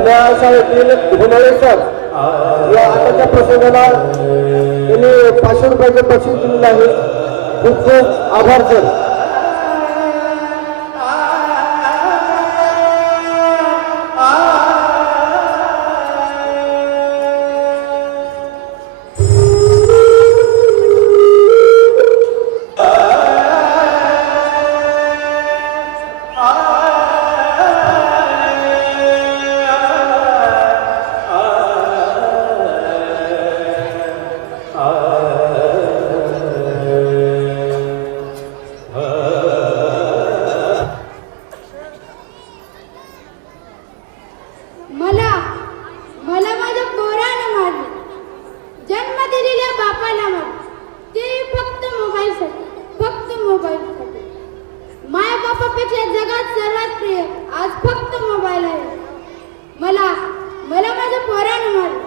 आपल्या शाळेतील घुमळे सर या आताच्या प्रसंगाला त्यांनी 500 रुपयाचे बक्षीस दिलेले आहे. खूप खूप आभार सर. मला माझ्या पोरानं मारलं. जन्म दिलेल्या बापाला मारलं. ते फक्त मोबाईलसाठी, फक्त मोबाईलसाठी. माया बापापेक्षा जगात सर्वात प्रिय आज फक्त मोबाईल आहे. मला माझ्या पोरानं मारलं.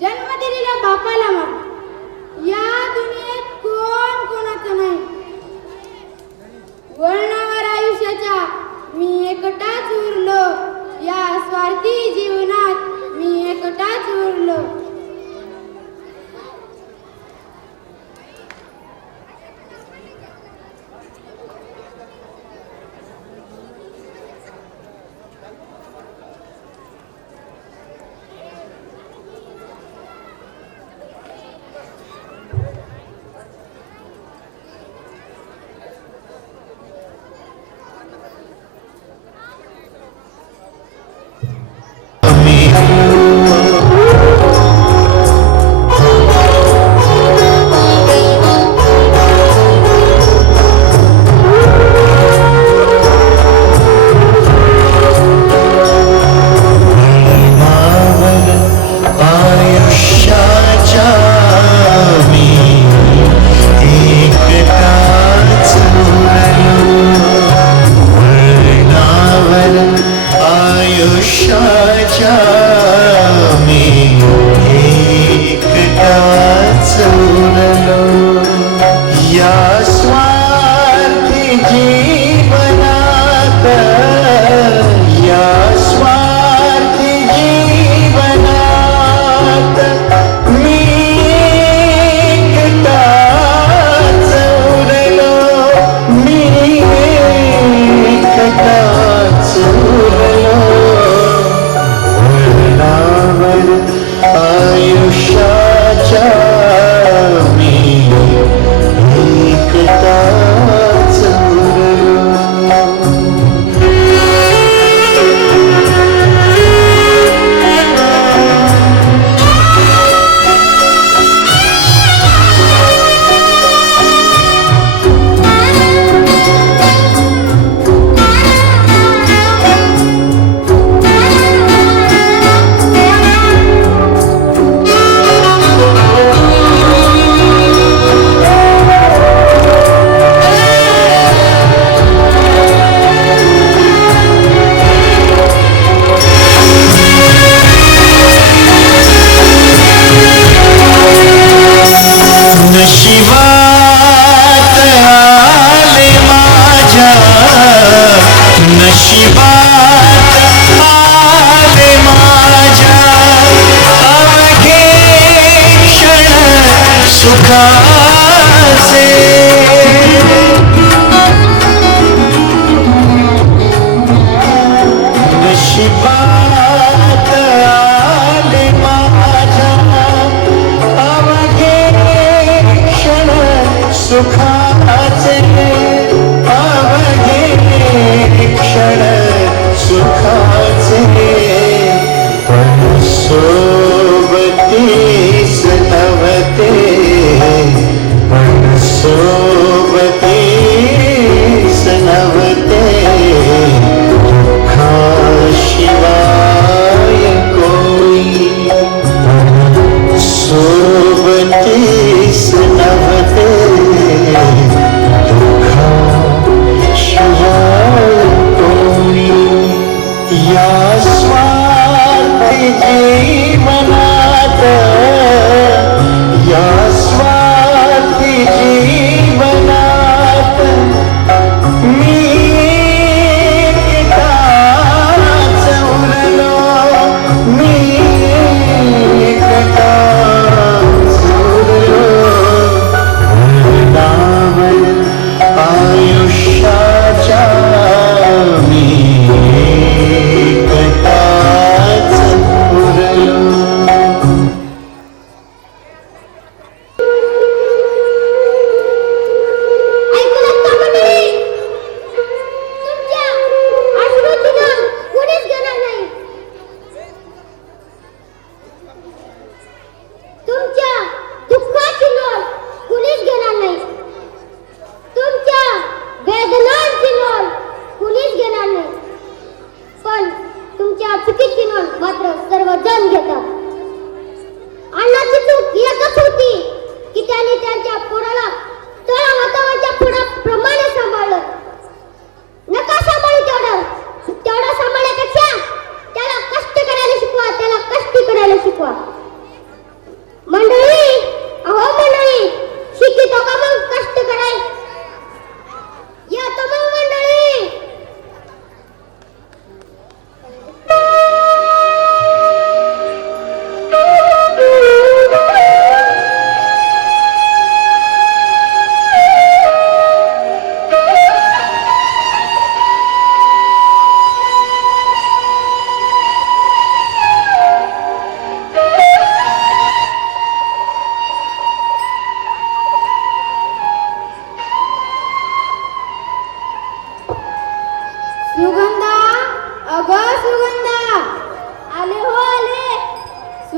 जन्म दिलेल्या बापाला मारलं. या दुनियेत कोण कोणाचं नाही. वळणावर आयुष्याच्या मी एकटाच उरलो. या स्वार्थी जीवनात मी एकटाच उरलो.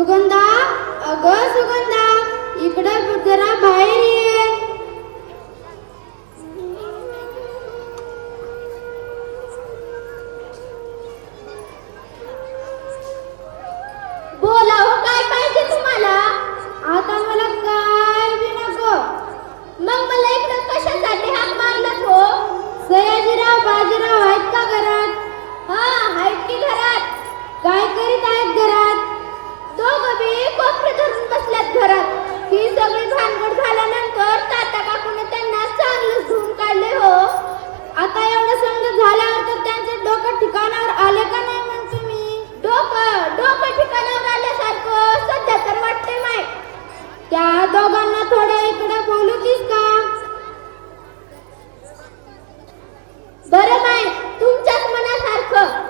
सुगंधा, अगं सुगंधा, इकडं जरा बाहेर ये. बोला हो, काय पाहिजे तुम्हाला? आता मला काय बी नको. मग मला इकडं कशासाठी हाक मारलात हो? सयाजीराव बाजीराव आहेत का घरात? हा, आहेत की घरात. काय करीत आहेत घरात? दोघं बी कोपरे धरून बसल्यात घरात. ही सगळी भानगड झाल्यानंतर तात्या काकूने त्यांना चांगलंच धुवून काढले हो. आता एवढं समज झाल्यावर तर त्यांचं डोकं ठिकाणावर आले का नाही म्हणतो मी? डोकं ठिकाणावर आल्यासारखं सध्या तर वाटते माय. त्या दोघांना थोडं इकडे बोलूतीस का? बरं माय, तुमच्याच मनासारखं.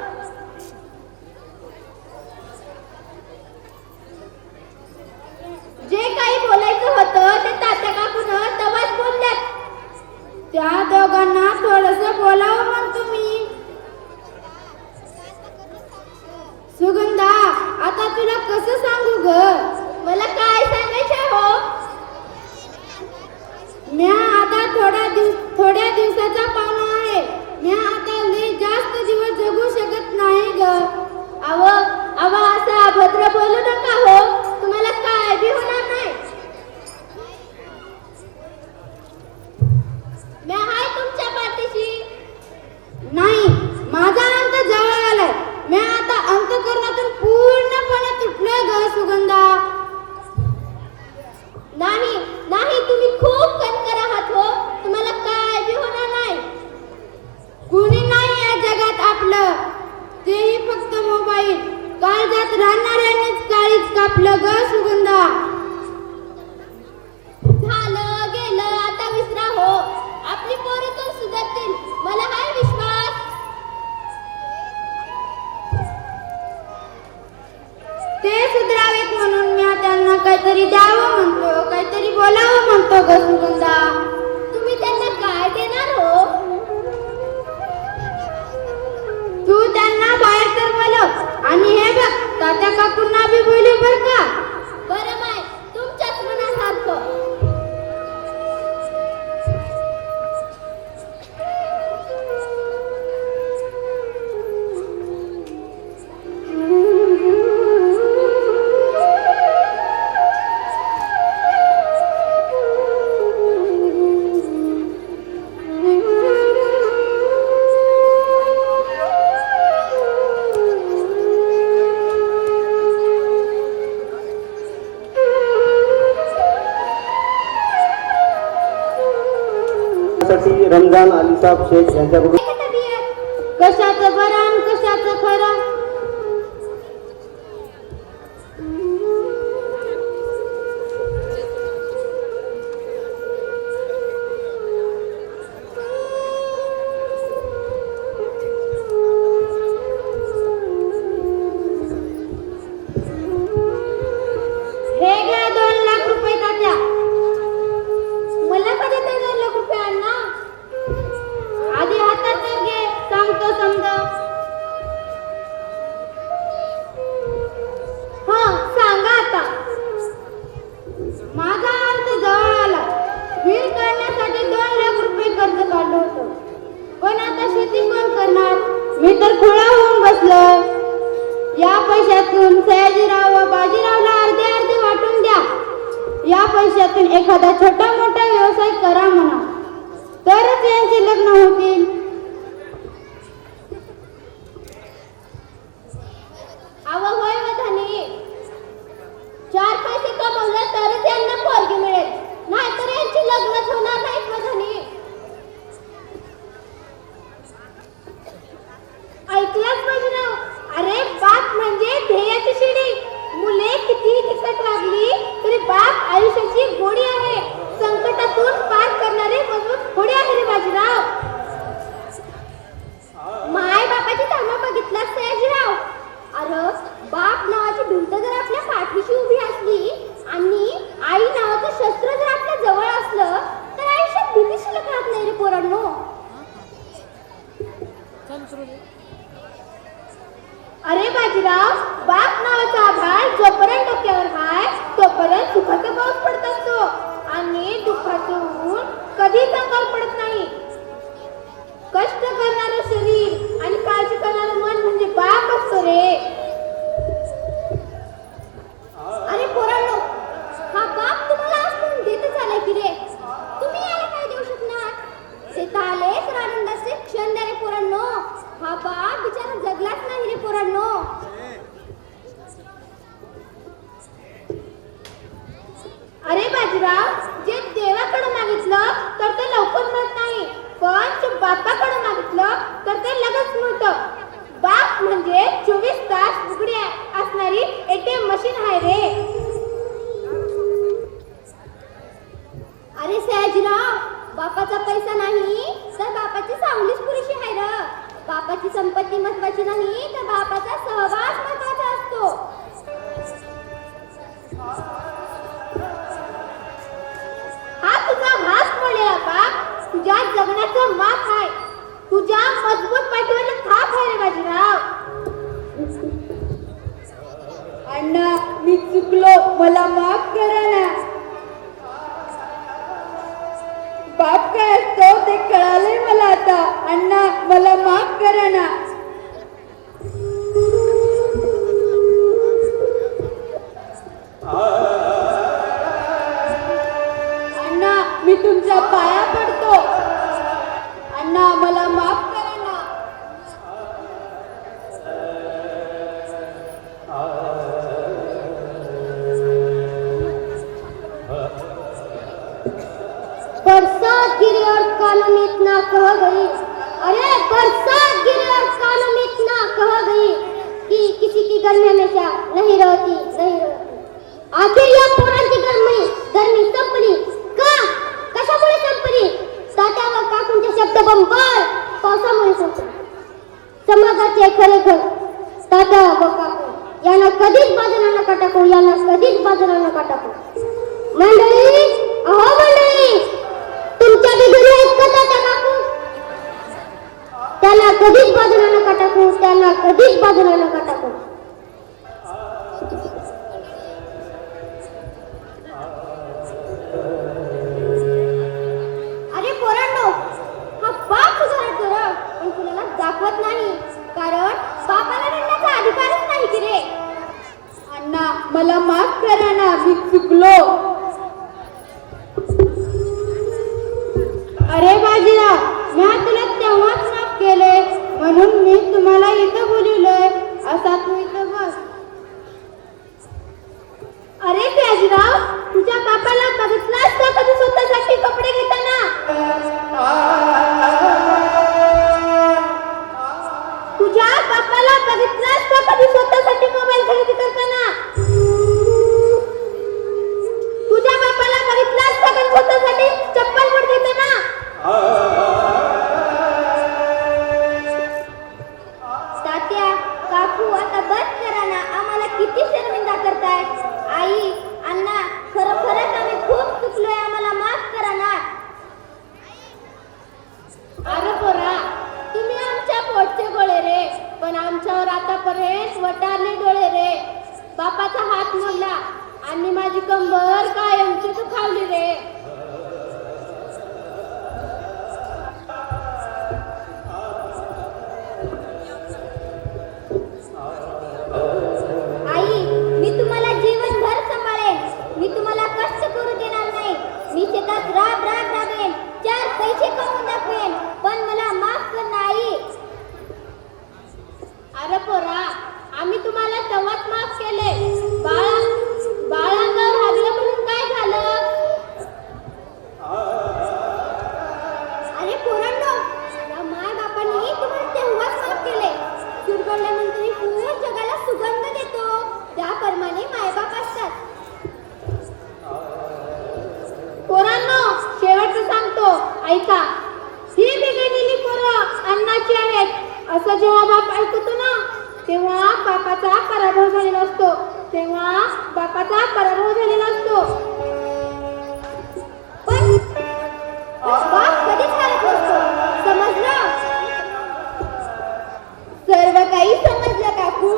जे काही बोलायचं होतं ते तात्या काकूनं तेव्हाच बोलल्यात. त्या दोघांना थोडंसं बोलावं म्हणतो मी. सुगंधा, आता तुला कसं सांगू ग? मला काय सांगायचंय हो? म्या आता थोड्या दिवसाचा पाहुणा आहे. म्या आता लय जास्त दिवस जगू शकत नाही ग. अव असं अभद्र बोलू नका हो, तुम्हाला काय बी होणार नाही. म्या हाय तुमच्या पाठीशी. नाही, माझा अंत जवळ आलाय. म्या आता अंतःकरणातून पूर्णपणे तुटलोय ग सुगंधा. नाही, तुम्ही खूप कणकर आहात हो, तुम्हाला काय बी होणार नाही. कुणी नाही या जगात आपलं, तेही फक्त मोबाईल. काळजात राहणाऱ्यांनीच काळीच कापलं ग सुगंधा. झालं गेलं, आता विसरा हो. आपली पोरं तर सुधारतील, मला हाय विश्वास. ते सुधरावेत म्हणून मी त्यांना काहीतरी द्यावं म्हणतो, काहीतरी बोलावं म्हणतो ग सुगंधा. तुम्ही त्यांना काय देणार हो? तू त्यांना बाहेर तर बोलव. आणि हे बघ, तात्या काकूंना बी बोलू बर का? बरं माय, तुमच्याच मनासारखं. रमजान अलीसाब शेख यांच्याकडून कशाचं बरं आणि कशाचं खरं? हे घ्या 2 लाख रुपये तात्या. मला कधी ते 2 लाख रुपये आणा? आधी हातात तर घे, सांगतो समजा. हा, सांगा आता. माझा अंत जवळ आला. विहीर करण्यासाठी 2 लाख रुपये कर्ज काढलं होतं. पण आता शेती कोण करणार? मी तर खुळा होऊन बसलोय. या पैशातून सयाजीराव व बाजीरावला अर्धे वाटून द्या. या पैशातून एखादा छोटा मोठा व्यवसाय करा म्हणा, तरच यांचे लग्न होतील. होय वधानी, 4 पैसे कमवले तरच यांना पोरगी मिळेल, नाहीतर यांची लग्नच होणार नाहीत वधानी. ऐकलाच बाजीराव? अरे बाप म्हणजे ध्येयाची शिडी. मुले कितीही तिखट वागली तरी बाप आयुष्याची गोडी आहे. संकटातून पार करणारे मजबूत गोडी आहे रे बाजीराव. माय बापाची कामं बघितलास सयाजीराव? अरे बाप नावाची भिंत जर आपल्या पाठीशी उभी असली आणि आई नावाचं शस्त्र जर आपल्या जवळ असलं तर आयुष्यात भीती शिल्लक राहत नाही रे पोरांनो. अरे बाजीराव, बाप नावाचा आभाळ जोपर्यंत डोक्यावर हाय तोपर्यंत सुखाचा पाऊस पडत असतो आणि दुःखाचं ऊन कधीच अंगावर पडत नाही. कष्ट करणारं शरीर आणि काळजी करणारं मन म्हणजे बाप असतो रे. अरे पोरांनो, हा बाप तुम्हाला आजपर्यंत देतच आलाय की रे. तुम्ही याला काय देऊ शकणार? शेताले तर आनंदाचे क्षण द्या रे पोरांनो. हा बाप बिचारा जगलाच नाही रे पोरांनो. अरे बाजीराव, जे देवाकडे मागितलं तर ते लवकर मिळत नाही, पण जे बापाकडे मागितलं तर ते लगेच मिळतं. बाप म्हणजे 24 तास उघडी असणारी ATM मशीन आहे रे. अरे सयाजीराव, बापाचा पैसा नाही तर बापाची सावलीच पुरेशी आहे र. बापाची संपत्ती महत्वाची नाही तर बापाचा सहवास महत्वाचा असतो. हा तुझा घास पडलेला बाप तुझ्या जगण्याचा माप आहे, तुझ्या मजबूत पाठीवर थाप आहे रे बाजीराव. अण्णा, मी चुकलो, मला माफ करा ना. बाप काय असतो ते कळालंय मला आता. अण्णा, मला माफ करा ना. अण्णा, मी तुमच्या पाया पडतो. अण्णा, मला माफ करा ना. बरसात गिरी और कानून इतना कह गई, अरे बरसात गिरी और कानून इतना कह गई कि किसी की गर्मी हमेशा नहीं रहती. आखिर या पोरांची गर्मी संपली का? कशामुळे संपली? तात्या व काकूंचे शब्द बंबाळ पावसामुळे संपले. समाजाचे खरे घर तात्या व काकू यांना कधीच बाजूला नका टाकू, यांना कधीच बाजूला नका टाकू. मंडळी, अहो मंडळी, तुमच्या घरी आहेत का तात्या काकू? त्यांना कधीच बाजूला नका टाकू, त्यांना कधीच बाजूला नका टाकू. अरे पोरांनो, हा बाप सुधारत कर पण कुणाला दाखवत नाही, कारण बापाला रडण्याचा अधिकारच नाही की रे. अण्णा, मला माफ करा ना, मी चुकलो. अरे बाजीराव, मी तुला तेव्हाच माफ केले म्हणून मी तुम्हाला इथं बोलवलंय. असा तू इथं बस. अरे बाजीराव, तुझ्या बापाला बघितलास का कधी स्वतःसाठी कपडे घेताना? तुझ्या बापाला बघितलास का कधी स्वतःसाठी मोबाईल खरेदी करताना? तुझ्या बापाला बघितलास का कधी स्वतःसाठी चप्पल बूट घेताना? तात्या, काकू, आता बस करा ना. आम्हाला किती शर्मिंदा करताय. आई, अण्णा, खरंच आम्ही खूप चुकलोय, आम्हाला माफ करा ना. अरे पोरा, तुम्ही आमच्या पोटचे गोळे रे, पण आमच्यावर आतापर्यंत वटारले डोळे रे. बापाचा हात मोडला आणि माझी कंबर कायमची दुखावली रे. आई, मी तुम्हाला जीवनभर सांभाळेन. मी तुम्हाला कष्ट करू देणार नाही. मी शेतात राबेन, 4 पैसे कमवून दाखवेन, पण मला माफ कर ना आई. अरे पोरा, आम्ही तुम्हाला तेव्हाच माफ केले. बाळांगावर हागलं म्हणून काय झालं? अरे पोरांनो, या माय बापांनी तुम्हाला तेव्हाच माफ केले. सुरगडल्यानंतर पूर्ण जगाला सुगंध देतो, त्याप्रमाणे मायबाप असतात. पोरांनो, शेवटचं सांगतो, ऐका. ही बिघडलेली पोरं अन्नाची आहेत असं जेव्हा बाप ऐकतो ना, तेव्हा बापाचा पराभव झालेला असतो. पण बाप कधीच हारत नसतो, समजलं? सर्व काही समजलं काकू.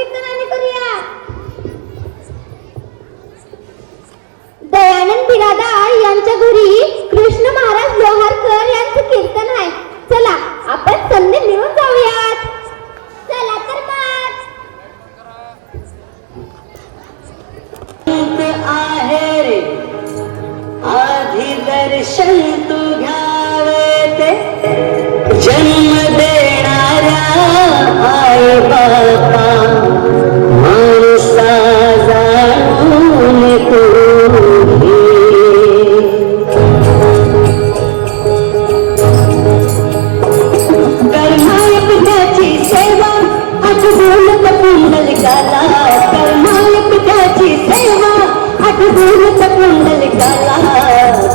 कीर्तनाने करूया. दयानंद बिरादार यांच्या घरी कृष्ण महाराज लोहारकर यांचं कीर्तन आहे. चला आपण संधी मिळून जाऊयात. चला तर मग आहे रे आधी दर्शन तू घ्यावे ते जन्म देणाऱ्या आई बापा माणसा जाणून तू कर्मायक त्याची सेवा आठवून पुंडलिकाला कर्मायक त्याची सेवा आठवून पुंडलिकाला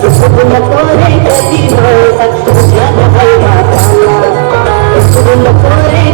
चुकू नको रे कधी तुझ्या भाई बापाला चुकू नको रे